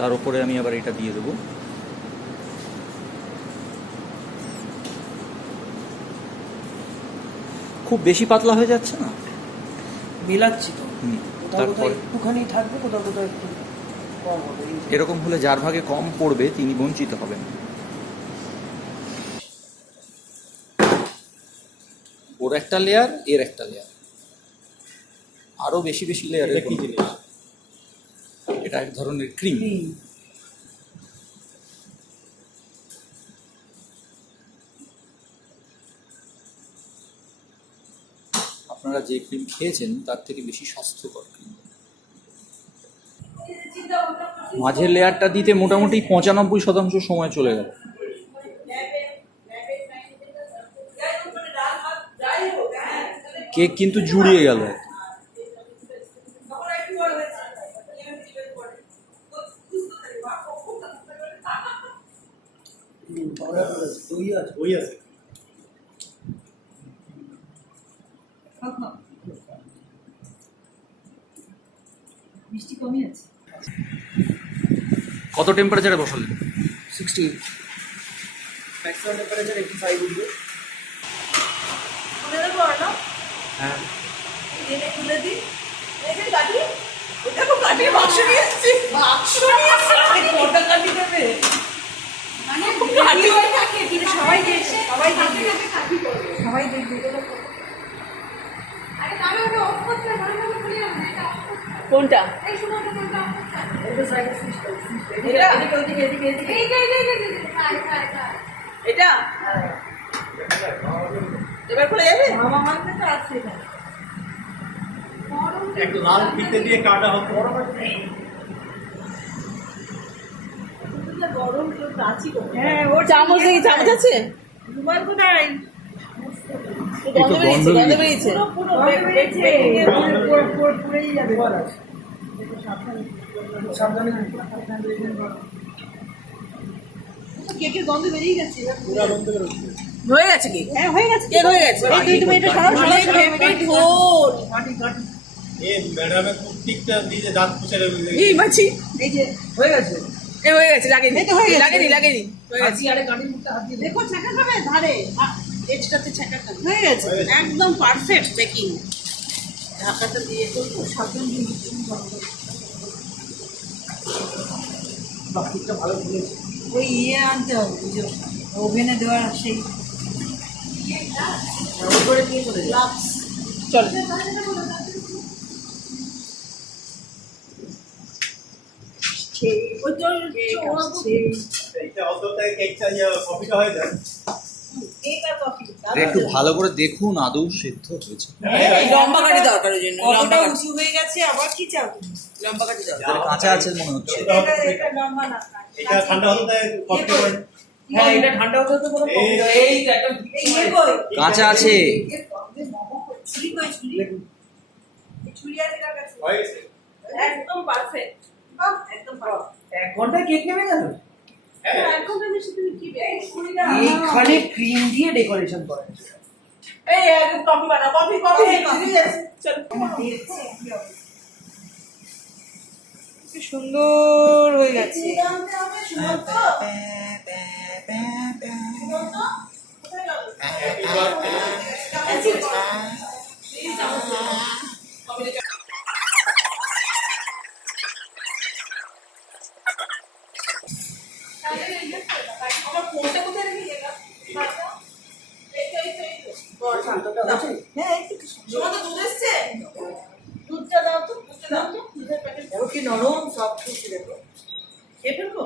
তার উপরে আমি আবার এটা দিয়ে দেবো। খুব বেশি পাতলা হয়ে যাচ্ছে না? মেলাচ্ছি তো। তারপরে? একটুখানি থাকবে কোথাও কোথাও একটু। এরকম হলে যার ভাগে কম পড়বে তিনি বঞ্চিত হবেন। ওর একটা লেয়ার এর একটা লেয়ার আরও বেশি বেশি লেয়ার এটা এক ধরনের ক্রিম। আপনারা যে ক্রিম খেয়েছেন তার থেকে বেশি স্বাস্থ্যকর ক্রিম। মাঝের লেয়ারটা দিতে মোটামুটি পঁচানব্বই শতাংশ সময় চলে গেল। কেক কিন্তু জুড়িয়ে গেল। হুম, powder আছে। মিষ্টি কমই আছে কত টেম্পারেচারে বসালেন 60 ম্যাক্সিমাম টেম্পারেচার 85 উঠবে খুলে দেবো অর্ণব? হ্যাঁ। খুলে দিই। এই যে কাঠি ওটা তো কাঠির বাক্স নিয়ে এসছি। বাক্স নিয়ে এসছি। কোটা কাঠি দেবে কোনটা? এটা এটা এবার খুলে যাবে? মানে লাল ফিতে দিয়ে কাটা হতো হ্যাঁ ও চামচ এই চামচ আছে? দুবার কোথায় গন্ধ বেরিয়েছে কেকের গন্ধ বেরিয়ে গেছে। হয়ে গেছে কেক? হ্যাঁ হয়ে গেছে। কেক হয়ে গেছে। এই তুমি এটা সরাও সরাও সরাও। ঢোল এ ম্যাডামের কুর্তিটা দিয়ে দাঁত পুষে রেখে এই মাছি। এই যে হয়ে গেছে। এ হয়ে হয়ে হয়ে আরে গাড়ির মুখটা হাত দিয়ে দেখো। ছাকা খাবে ধারে। এজটাতে খাবে। হয়ে গেছে। একদম পারফেক্ট বেকিং ঢাকাটা দিয়ে করব সাবধান দিয়ে ভালো ওই ইয়ে আনতে হবে যে ওভেনে দেওয়ার সেই। চলে। যাবে গ্লাভস একটু ভালো করে দেখুন আদৌ সেদ্ধ হয়েছে লম্বা কাঠি দরকার ওই জন্য লম্বা উঁচু হয়ে গেছে আবার কি চাও লম্বা দাও এদের কাঁচা আছে মনে হচ্ছে। এটা লম্বা না এটা ঠান্ডা হতে কপি করে হ্যাঁ। এটা ঠান্ডা হতে হতে কোনো এই- এই একটা এই কই? কাঁচা আছে। ছুরি কই ছুরি? ছুরি আছে কার কাছে? একদম পারফেক্ট একদম পারফেক্ট এক ঘন্টায় কেক নেমে গেল? এইখানে ক্রিম দিয়ে ডেকোরেশন করা। এই একদম কফি বানাও কফি কফি কফি চল কি সুন্দর হয়ে গেছে আমার ফোনটা কোথায় রেখে গেলাম এই তো, এই তো, এই তো। শান্তটা হয়েছে? হ্যাঁ এই তো তোমার দুধ এসছে? দুধটা দাও তো। দুধটা দাও তো। দুধের প্যাকেট দেখো কি নরম সব কিছু দেখো। খেয়ে ফেলব?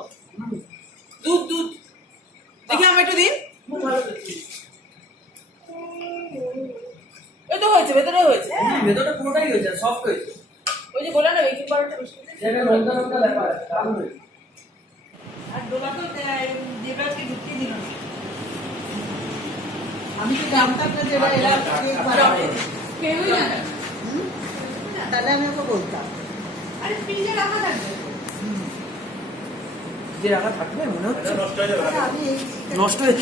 দুধ দুধ। দেখি আমি একটু দিন। ভালো দেখছি এই তো হয়েছে ভেতরে হয়েছে। ভেতরটা পুরোটাই হয়েছে সফট হয়েছে। ওই যে বললাম না বেকিং পাউডারটা বেশি। সেটা লঙ্কা লঙ্কা ব্যাপার দারুণ আর ডোলা তো দেবরাজকে ঢুকিয়ে দিল। আমি তো জানতাম না যে এরা কেউই জানে তাহলে আমি ওকে বলতাম। আরে ফ্রিজে রাখা থাকবে। যে রাখা থাকবে? মনে হচ্ছে। নষ্ট হয়ে যাবে আমি নষ্ট হয়ে